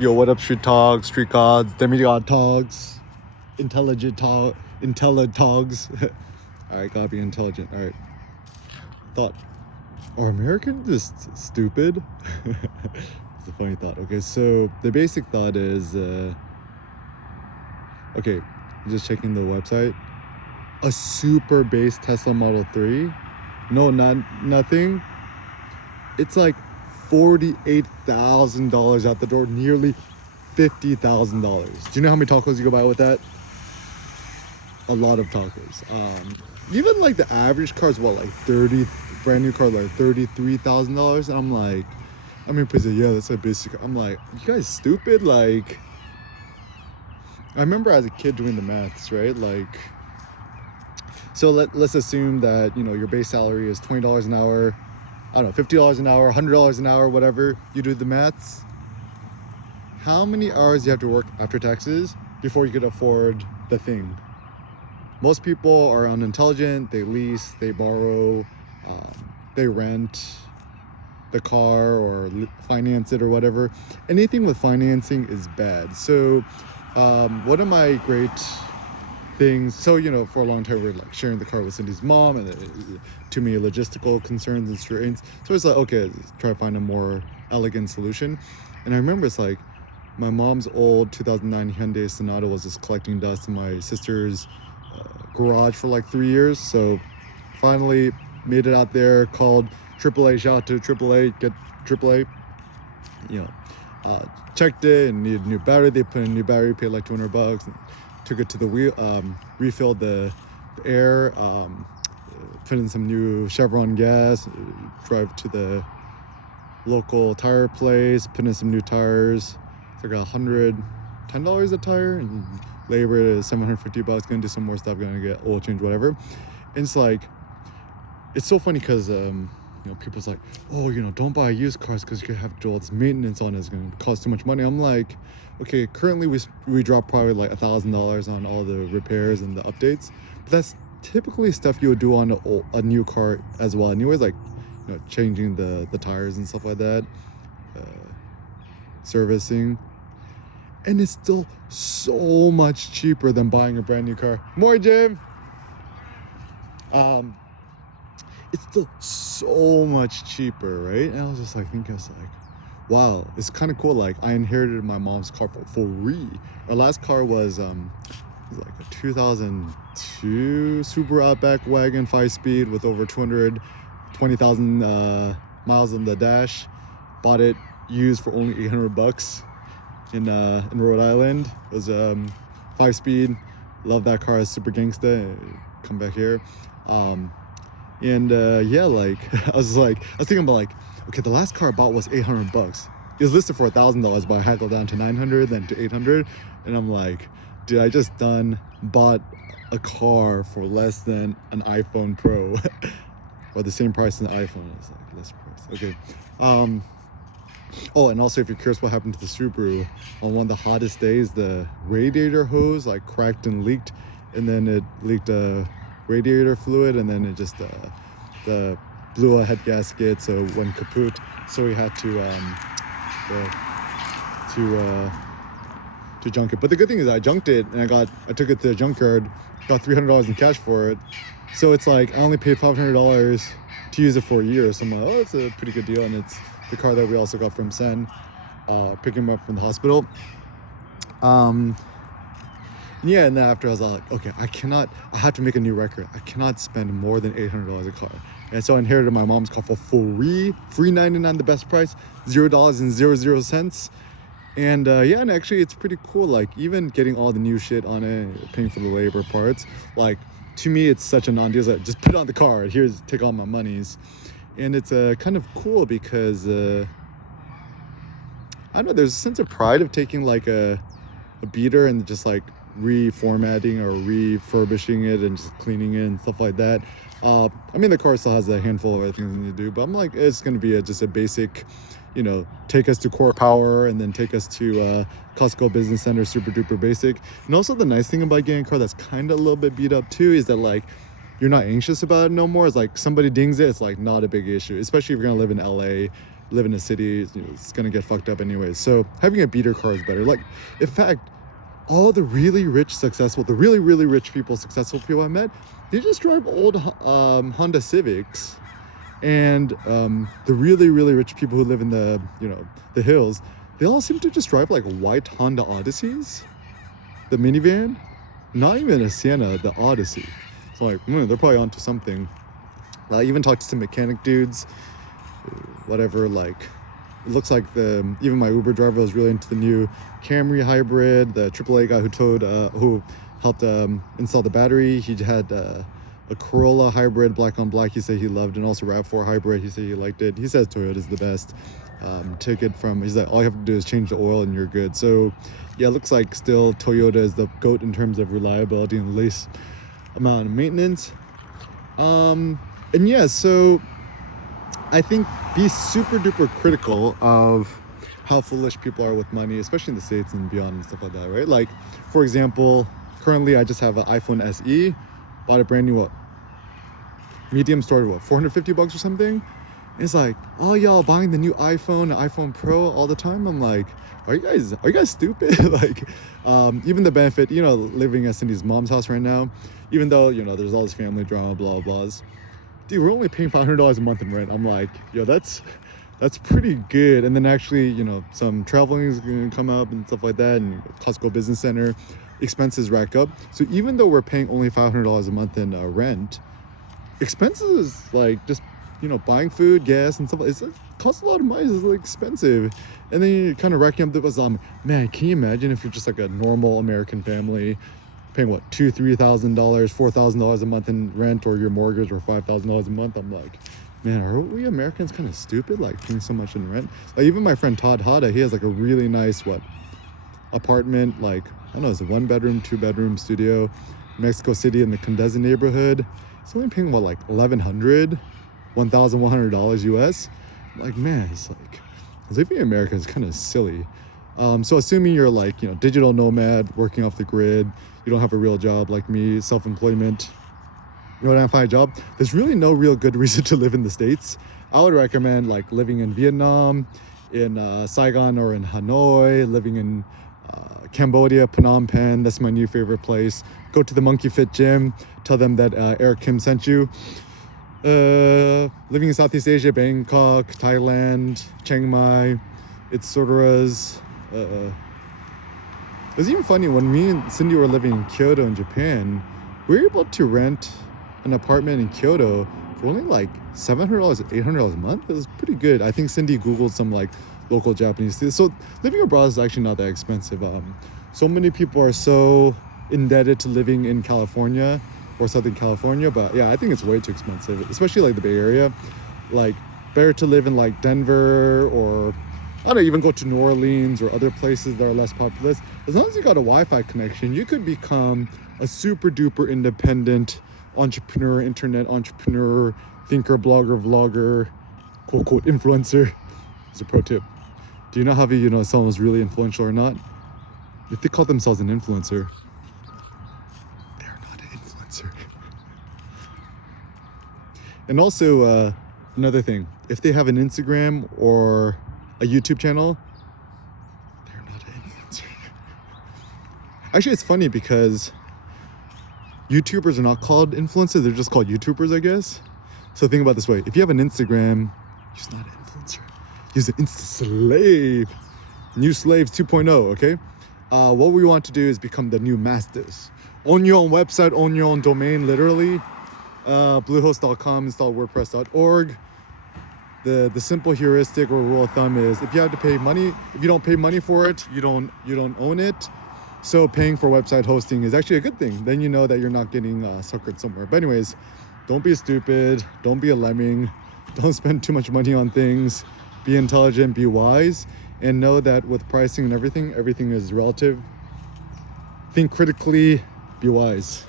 Yo, what up, street togs, street gods, demigod togs, intelligent togs. All right, gotta be intelligent. All right, thought, are Americans just stupid? It's a funny thought. Okay, so the basic thought is, okay, just checking the website. A super base Tesla Model 3, no, nothing. It's like $48,000 out the door, nearly $50,000. Do you know how many tacos you go buy with that? A lot of tacos. Even like the average car is what, like 30, brand new car, like $33,000. And I'm like, I mean, people say, yeah, that's a basic. I'm like, you guys stupid? Like, I remember as a kid doing the maths, right? Like, so let's assume that, your base salary is $20 an hour. I don't know, $50 an hour, $100 an hour, whatever. You do the maths. How many hours you have to work after taxes before you could afford the thing? Most people are unintelligent. They lease, they borrow, they rent the car or finance it or whatever. Anything with financing is bad. So one of my great things, so for a long time we were like sharing the car with Cindy's mom, and too many logistical concerns and strains. So it's like, okay, let's try to find a more elegant solution. And I remember it's like my mom's old 2009 Hyundai Sonata was just collecting dust in my sister's garage for like 3 years. So finally made it out there, called AAA, shout out to AAA, get AAA, checked it and needed a new battery. They put in a new battery, paid like $200, and took it to the wheel, refilled the air, put in some new Chevron gas, drive to the local tire place, put in some new tires. It's like $110 a tire, and labor is $750. Gonna do some more stuff, gonna get oil change, whatever. And it's like, it's so funny because people's like, oh, don't buy used cars because you could have to do all this maintenance on it. It's gonna cost too much money. I'm like, okay, currently we drop probably like $1,000 on all the repairs and the updates, but that's typically stuff you would do on a new car as well. Anyways, like changing the tires and stuff like that, servicing, and it's still so much cheaper than buying a brand new car. More, Jim. It's still so much cheaper, right? And I was just like thinking, it's like, wow, it's kind of cool. Like, I inherited my mom's car for free. Our last car was like a 2002 Subaru Outback wagon, 5-speed with over 220,000 miles on the dash. Bought it used for only $800 in Rhode Island. It was 5-speed. Love that car. It's super gangsta. Come back here. Yeah, like I was thinking about like, okay, the last car I bought was $800. It was listed for $1,000, but I had to go down to $900, then to $800, and I'm like, dude, I just bought a car for less than an iPhone Pro, or the same price as an iPhone. It's like less price. Okay. Oh, and also if you're curious what happened to the Subaru, on one of the hottest days, the radiator hose like cracked and leaked, and then it leaked radiator fluid, and then it just blew a head gasket, so it went kaput. So we had to junk it. But the good thing is I junked it, and I took it to the junkyard, got $300 in cash for it. So it's like I only paid $500 to use it for a year. So I'm like, oh, that's a pretty good deal. And it's the car that we also got from Sen, picking him up from the hospital. Yeah, and then after I was like, okay, I have to make a new record. I cannot spend more than $800 a car. And so I inherited my mom's car for free $99, the best price, $0.00. And yeah, and actually it's pretty cool. Like, even getting all the new shit on it, paying for the labor parts, like, to me it's such a non-deal. Like, just put it on the car, take all my monies. And it's kind of cool because I don't know, there's a sense of pride of taking like a beater and just like reformatting or refurbishing it and just cleaning it and stuff like that. I mean, the car still has a handful of other things we need to do, but I'm like, it's going to be just a basic, take us to Core Power and then take us to Costco Business Center, super duper basic. And also the nice thing about getting a car that's kind of a little bit beat up too is that like, you're not anxious about it no more. It's like somebody dings it, it's like not a big issue, especially if you're going to live in LA. live in a city, it's gonna get fucked up anyways. So having a beater car is better. Like, in fact, all the really rich, successful, the really, really rich people, successful people I met, they just drive old Honda Civics. And the really, really rich people who live in the, the hills, they all seem to just drive like white Honda Odysseys, the minivan, not even a Sienna, the Odyssey. So like, they're probably onto something. I even talked to some mechanic dudes, whatever, like, it looks like even my Uber driver was really into the new Camry hybrid. The AAA guy who helped install the battery, he had a Corolla hybrid, black on black, he said he loved, and also RAV4 hybrid, he said he liked it. He says Toyota's the best. He's like, all you have to do is change the oil and you're good. So yeah, it looks like still Toyota is the GOAT in terms of reliability and the least amount of maintenance. And yeah, so I think be super duper critical of how foolish people are with money, especially in the States and beyond and stuff like that, right? Like, for example, currently I just have an iPhone SE, bought a brand new, medium store, $450 or something. And it's like, oh, y'all buying the new iPhone Pro all the time. I'm like, are you guys stupid? Like, even the benefit, living at Cindy's mom's house right now, even though, there's all this family drama, blah, blahs. Dude, we're only paying $500 a month in rent. I'm like, yo, that's pretty good. And then actually, some traveling is going to come up and stuff like that, and Costco Business Center, expenses rack up. So even though we're paying only $500 a month in rent, expenses like just, buying food, gas, and stuff, it costs a lot of money. It's like expensive. And then you kind of racking up the man, can you imagine if you're just like a normal American family paying $2,000, $3,000, $4,000 a month in rent, or your mortgage, or $5,000 a month? I'm like, man, are we Americans kind of stupid, like paying so much in rent? Like, even my friend Todd Hada, he has like a really nice apartment, like, I don't know, it's a 1-bedroom, 2-bedroom studio, Mexico City in the Condesa neighborhood. It's only paying like $1,100 US. Like, man, it's like living in America is kind of silly. So assuming you're like, digital nomad, working off the grid, you don't have a real job like me, self-employment, you don't find a job, there's really no real good reason to live in the States. I would recommend like living in Vietnam, in Saigon, or in Hanoi, living in Cambodia, Phnom Penh. That's my new favorite place. Go to the Monkey Fit gym, tell them that Eric Kim sent you. Living in Southeast Asia, Bangkok, Thailand, Chiang Mai, Itsuras. It was even funny when me and Cindy were living in Kyoto in Japan, we were able to rent an apartment in Kyoto for only like $700, $800 a month. It was pretty good. I think Cindy Googled some like local Japanese things. So living abroad is actually not that expensive. So many people are so indebted to living in California or Southern California, but yeah, I think it's way too expensive, especially like the Bay Area. Like, better to live in like Denver, or I don't know, even go to New Orleans or other places that are less populous. As long as you got a Wi-Fi connection, you could become a super duper independent entrepreneur, internet entrepreneur, thinker, blogger, vlogger, quote, quote, influencer. It's a pro tip. Do you know how if someone's really influential or not? If they call themselves an influencer, they're not an influencer. And also, another thing, if they have an Instagram or a YouTube channel, they're not an influencer. Actually, it's funny because YouTubers are not called influencers, they're just called YouTubers, I guess. So think about it this way. If you have an Instagram, you're not an influencer. You're an Insta slave. New slaves 2.0, okay? What we want to do is become the new masters. Own your own website, own your own domain, literally. Bluehost.com, install WordPress.org. The simple heuristic or rule of thumb is if you have to pay money, if you don't pay money for it, you don't own it. So paying for website hosting is actually a good thing. Then you know that you're not getting suckered somewhere. But anyways, don't be stupid. Don't be a lemming. Don't spend too much money on things. Be intelligent, be wise, and know that with pricing and everything is relative. Think critically, be wise.